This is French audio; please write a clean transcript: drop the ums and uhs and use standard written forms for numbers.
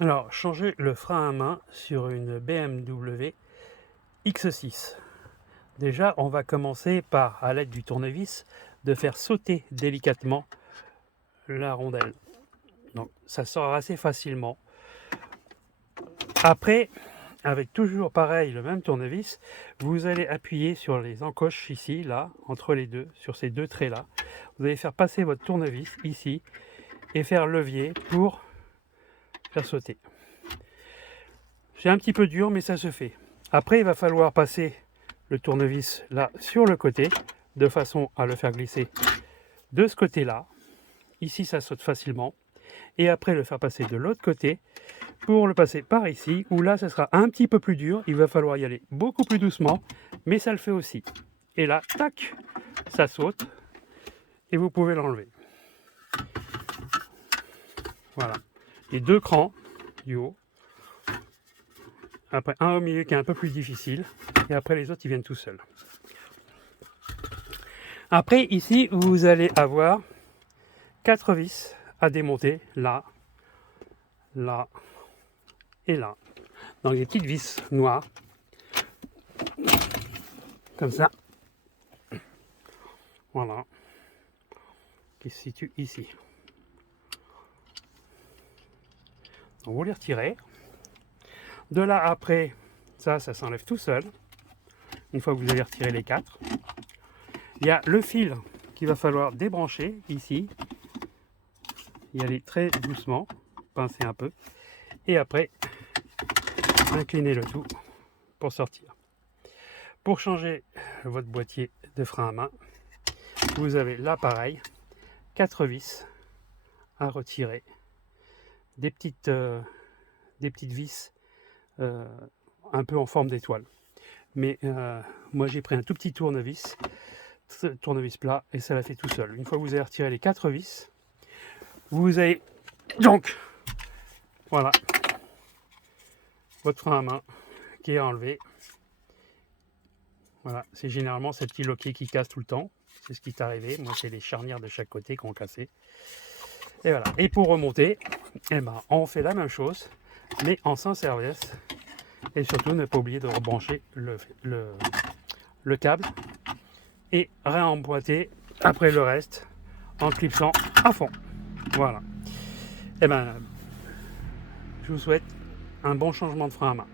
Alors, changer le frein à main sur une BMW X6. Déjà, on va commencer par, à l'aide du tournevis, de faire sauter délicatement la rondelle. Donc, ça sort assez facilement. Après, avec toujours pareil, le même tournevis, vous allez appuyer sur les encoches ici, là, entre les deux, sur ces deux traits-là. Vous allez faire passer votre tournevis ici et faire levier pour faire sauter. C'est un petit peu dur, mais ça se fait. Après, il va falloir passer le tournevis là sur le côté, de façon à le faire glisser de ce côté-là. Ici, ça saute facilement. Et après, le faire passer de l'autre côté pour le passer par ici, où là, ça sera un petit peu plus dur. Il va falloir y aller beaucoup plus doucement, mais ça le fait aussi. Et là, tac, ça saute et vous pouvez l'enlever. Voilà. Les deux crans du haut. Après, un au milieu qui est un peu plus difficile. Et après, les autres, ils viennent tout seuls. Après, ici, vous allez avoir 4 vis à démonter, là, là et là. Donc des petites vis noires, comme ça. Voilà. Qui se situent ici. Donc vous les retirez. De là, après, ça s'enlève tout seul. Une fois que vous avez retiré les 4. Il y a le fil qu'il va falloir débrancher ici. Y aller très doucement, pincer un peu. Et après, incliner le tout pour sortir. Pour changer votre boîtier de frein à main, vous avez là pareil, 4 vis à retirer. Des petites vis un peu en forme d'étoile. Mais moi j'ai pris un tout petit tournevis plat, et ça l'a fait tout seul. Une fois que vous avez retiré les 4 vis, vous avez donc, voilà, votre frein à main qui est enlevé. Voilà, c'est généralement ces petits loquets qui cassent tout le temps. C'est ce qui est arrivé. Moi, c'est les charnières de chaque côté qui ont cassé. Et voilà. Et pour remonter, eh ben, on fait la même chose, mais en sans service. Et surtout, ne pas oublier de rebrancher le câble et réemboîter après le reste en clipsant à fond. Voilà. Et ben, je vous souhaite un bon changement de frein à main.